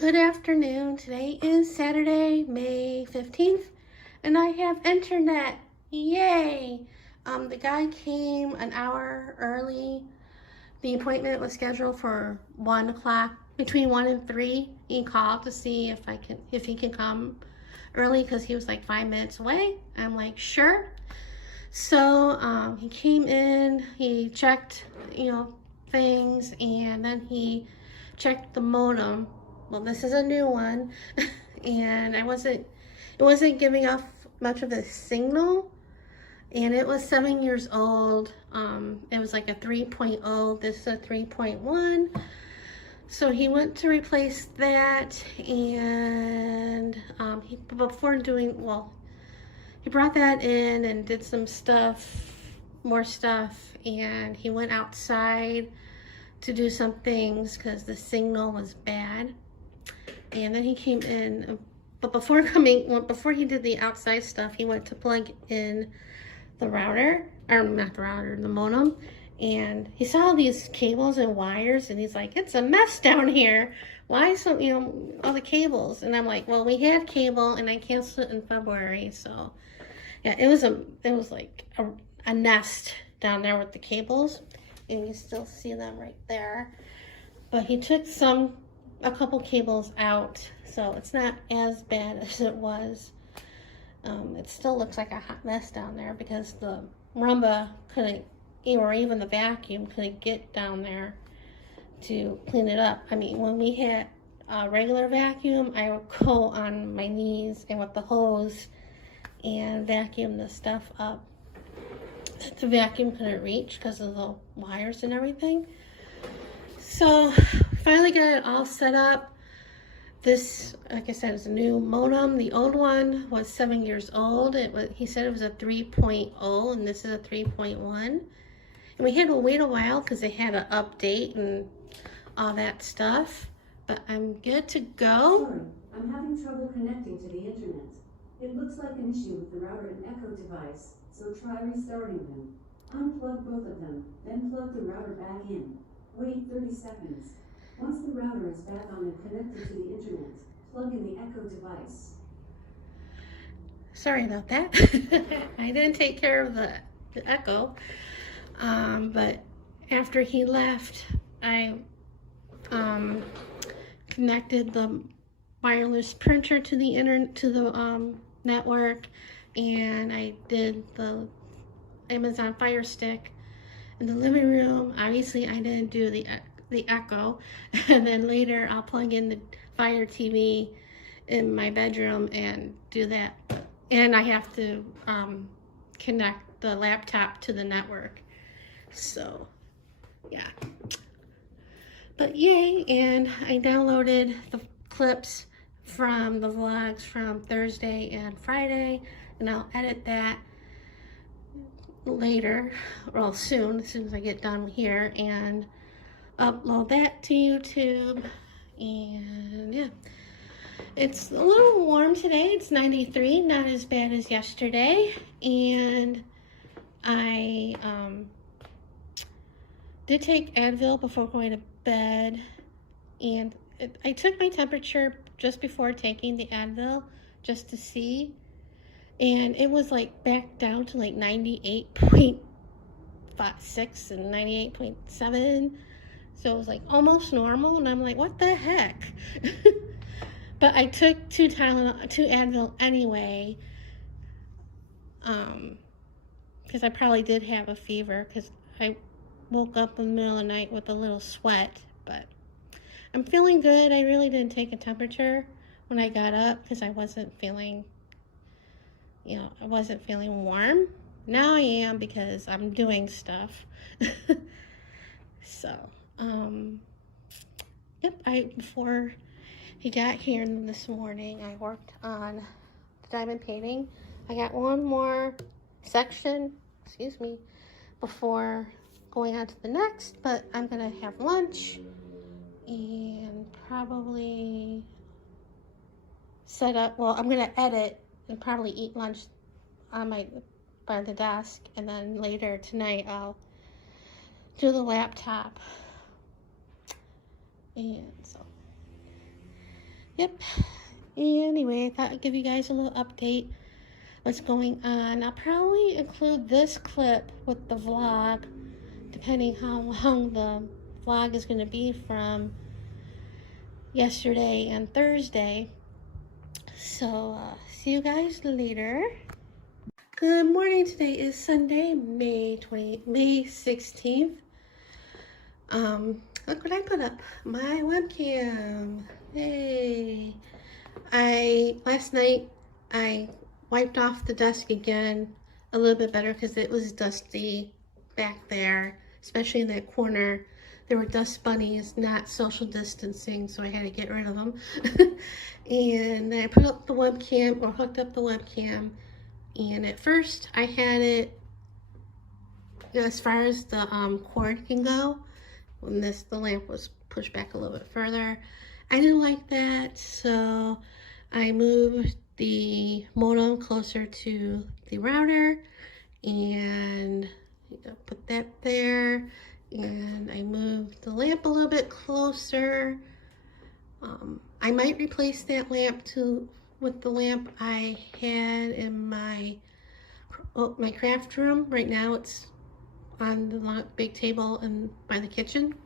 Good afternoon. Today is Saturday, May 15th, and I have internet. Yay! The guy came an hour early. The appointment was scheduled for 1 o'clock, between 1 and 3. He called to see if he can come early because he was like 5 minutes away. I'm like, sure. So he came in, he checked, things, and then he checked the modem. Well, this is a new one, and it wasn't giving off much of a signal, and it was 7 years old. It was like a 3.0. This is a 3.1. So he went to replace that, and he brought that in and did some more stuff, and he went outside to do some things because the signal was bad. And then he came in, but before he did the outside stuff, he went to plug in the router, or not the router, the modem, and he saw all these cables and wires, and he's like, it's a mess down here. Why all the cables? And I'm like, well, we had cable, and I canceled it in February, so yeah, it was like a nest down there with the cables, and you still see them right there. But he took a couple cables out, so it's not as bad as it was. It still looks like a hot mess down there because the Rumba couldn't, or even the vacuum couldn't get down there to clean it up. I mean, when we had a regular vacuum, I would go on my knees and with the hose and vacuum the stuff up that the vacuum couldn't reach because of the wires and everything. So finally got it all set up. This, like I said, is a new modem. The old one was 7 years old. He said it was a 3.0, and this is a 3.1. And we had to wait a while because they had to update and all that stuff. But I'm good to go. Sorry, I'm having trouble connecting to the internet. It looks like an issue with the router and Echo device, so try restarting them. Unplug both of them, then plug the router back in. Wait 30 seconds. Once the router is back on and connected to the internet, plug in the Echo device. Sorry about that. I didn't take care of the Echo. But after he left, I connected the wireless printer to the network, and I did the Amazon Fire Stick in the living room. Obviously, I didn't do the Echo, and then later I'll plug in the Fire TV in my bedroom and do that. And I have to connect the laptop to the network. So, yeah. But yay, and I downloaded the clips from the vlogs from Thursday and Friday, and I'll edit that later, well, soon, as soon as I get done here, and upload that to YouTube. And yeah, it's a little warm today. It's 93, not as bad as yesterday. And I did take Advil before going to bed, and I took my temperature just before taking the Advil just to see, and it was like back down to like 98.6 and 98.7, so it was like almost normal, and I'm like, what the heck? But I took two Advil anyway, because I probably did have a fever, because I woke up in the middle of the night with a little sweat. But I'm feeling good. I really didn't take a temperature when I got up because I wasn't feeling warm. Now I am because I'm doing stuff. So, yep, before he got here this morning, I worked on the diamond painting. I got one more section, before going on to the next, but I'm gonna have lunch and probably I'm gonna edit and probably eat lunch by the desk, and then later tonight I'll do the laptop. And so Yep. Anyway, I thought I'd give you guys a little update what's going on. I'll probably include this clip with the vlog, depending how long the vlog is going to be from yesterday and Thursday. So, see you guys later. Good morning. Today is Sunday, May 16th. Look what I put up. My webcam. Hey. Last night, I wiped off the desk again a little bit better because it was dusty back there, especially in that corner. There were dust bunnies, not social distancing, so I had to get rid of them. And I put up the webcam, or hooked up the webcam, and at first I had it, as far as the cord can go, when the lamp was pushed back a little bit further. I didn't like that, so I moved the modem closer to the router and put that there, and I moved the lamp a little bit closer. I might replace that lamp with the lamp I had in my craft room. Right now it's on the big table and by the kitchen.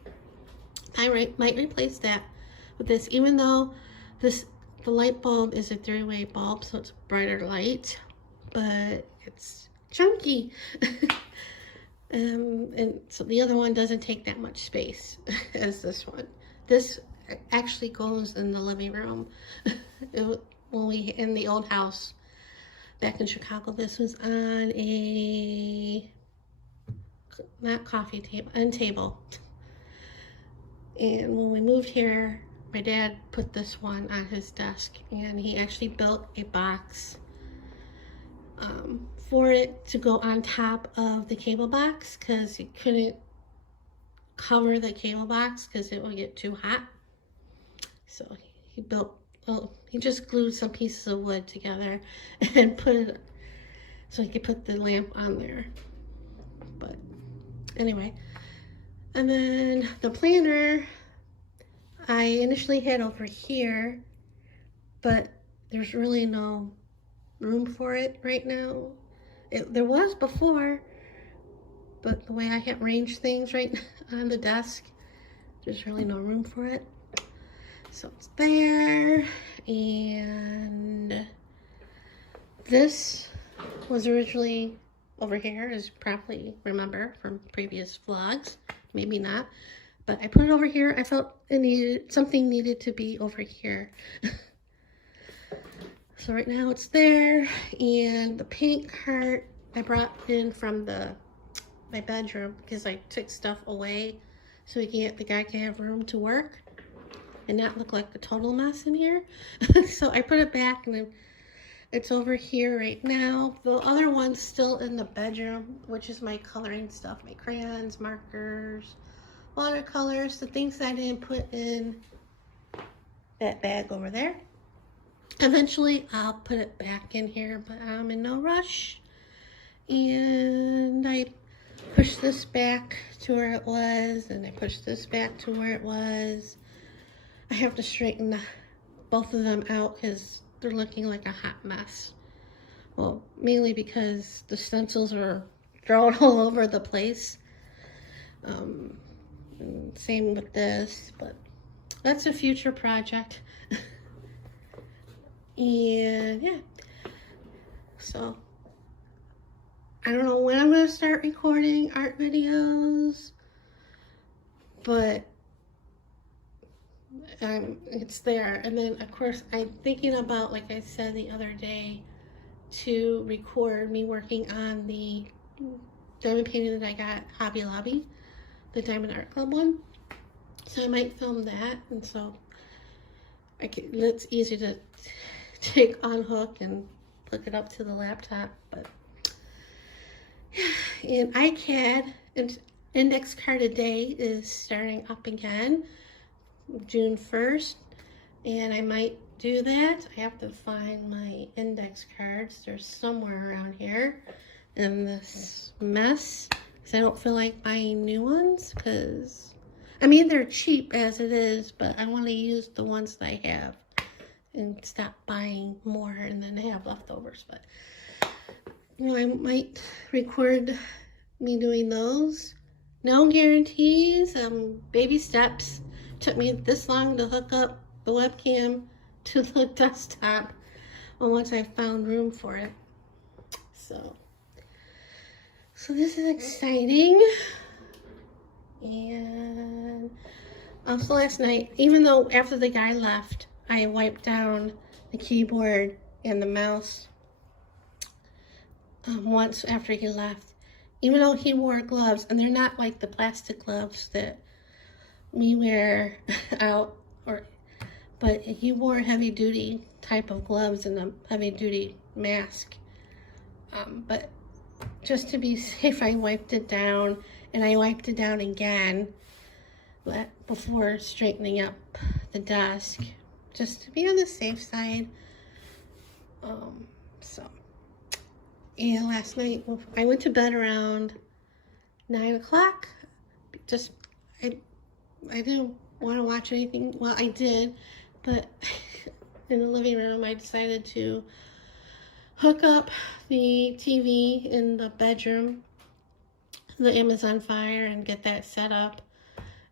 I might replace that with this, even though the light bulb is a 3-way bulb, so it's brighter light, but it's chunky. And so the other one doesn't take that much space as this one. This actually goes in the living room. When we in the old house back in Chicago, this was on a not coffee table, end table. And when we moved here, my dad put this one on his desk, and he actually built a box for it to go on top of the cable box, because he couldn't cover the cable box because it would get too hot. So he just glued some pieces of wood together and put it so he could put the lamp on there. But anyway, and then the planner I initially had over here, but there's really no room for it right now. There was before, but the way I have arranged things right on the desk, there's really no room for it. So it's there, and this was originally over here, as you probably remember from previous vlogs, maybe not, but I put it over here. I felt something needed to be over here. So right now it's there, and the paint cart I brought in from my bedroom because I took stuff away so the guy can have room to work and not look like a total mess in here. So I put it back, and it's over here right now. The other one's still in the bedroom, which is my coloring stuff, my crayons, markers, watercolors, the things I didn't put in that bag over there. Eventually I'll put it back in here, but I'm in no rush. And I pushed this back to where it was, and I pushed this back to where it was. I have to straighten both of them out because they're looking like a hot mess. Well, mainly because the stencils are thrown all over the place. Same with this, but that's a future project. And yeah, so I don't know when I'm going to start recording art videos, but it's there. And then of course I'm thinking about, like I said the other day, to record me working on the diamond painting that I got Hobby Lobby, the Diamond Art Club one. So I might film that, and so it's easy to take unhook and hook it up to the laptop. But yeah, and iCAD and index card a day is starting up again June 1st, and I might do that. I have to find my index cards. They're somewhere around here in this mess, because I don't feel like buying new ones, because I mean they're cheap as it is, but I want to use the ones that I have. and stop buying more and then have leftovers. But you know, I might record me doing those. No guarantees, baby steps. Took me this long to hook up the webcam to the desktop once I found room for it. So this is exciting. And also last night, even though after the guy left, I wiped down the keyboard and the mouse once after he left. Even though he wore gloves, and they're not like the plastic gloves that we wear out, but he wore heavy duty type of gloves and a heavy duty mask. But just to be safe, I wiped it down, and I wiped it down again before straightening up the desk, just to be on the safe side. And last night I went to bed around 9 o'clock. Just I didn't want to watch anything. Well, I did, but in the living room I decided to hook up the TV in the bedroom, the Amazon Fire, and get that set up.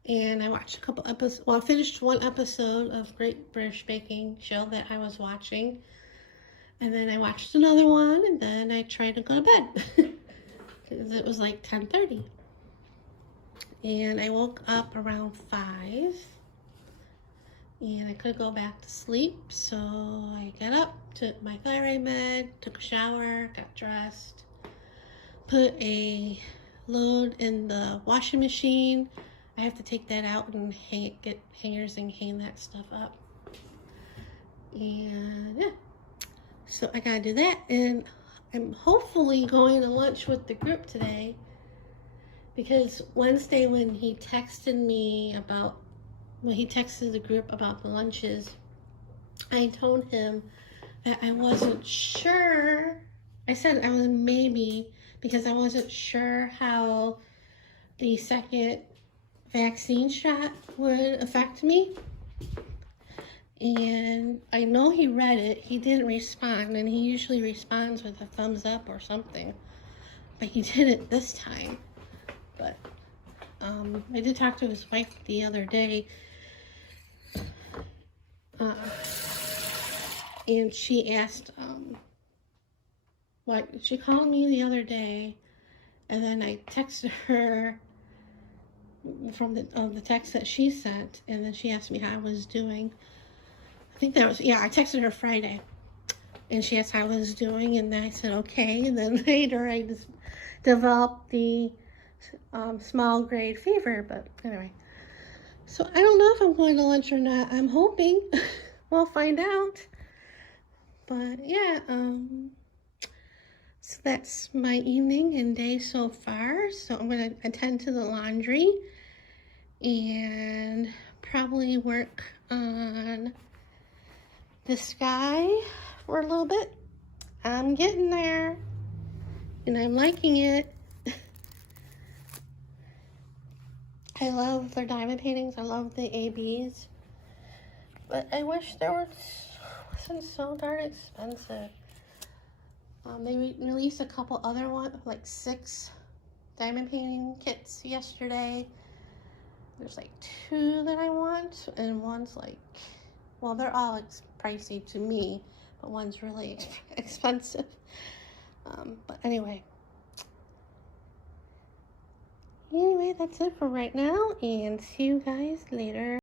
And I watched a couple episodes. Well, I finished one episode of Great British Baking Show that I was watching. And then I watched another one, and then I tried to go to bed. Because it was like 10:30. And I woke up around 5. And I couldn't go back to sleep. So I got up, took my thyroid med, took a shower, got dressed, put a load in the washing machine. I have to take that out and get hangers and hang that stuff up. And yeah, so I gotta do that. And I'm hopefully going to lunch with the group today, because Wednesday when he texted the group about the lunches, I told him that I wasn't sure. I said I was maybe, because I wasn't sure how the second vaccine shot would affect me. And I know he read it. He didn't respond, and he usually responds with a thumbs up or something, but he didn't this time. But I did talk to his wife the other day, and she asked she called me the other day, and then I texted her from the text that she sent, and then she asked me how I was doing. I think that was, yeah, I texted her Friday, and she asked how I was doing, and then I said okay, and then later I just developed the small grade fever. But anyway, so I don't know if I'm going to lunch or not. I'm hoping. We'll find out. But yeah, so that's my evening and day so far. So I'm going to attend to the laundry and probably work on the sky for a little bit. I'm getting there, and I'm liking it. I love their diamond paintings. I love the ABs, but I wish there wasn't so darn expensive. They released a couple other ones, like 6 diamond painting kits yesterday. There's like 2 that I want, and one's like, well, they're all pricey to me, but one's really expensive. But anyway, that's it for right now, and see you guys later.